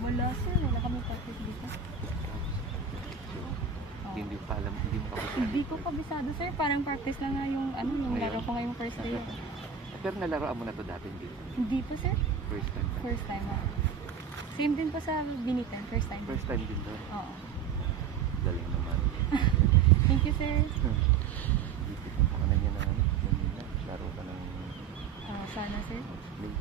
Wala sir, wala kami practice dito. Oh. Hindi pa alam, hindi mo pa Hindi ko kabisado sir, parang practice na nga yung ano, yung Ngayon? laro ko ngayong first day. Pero nalaroan mo na to dati dito. Hindi po sir, First time. first time. Same din po sa Binitan, first time. First time din doon. Oo. Galing naman. Thank you sir. Dito mo pa na niya na ano, Manila. Laro ka ng Sana sir. play.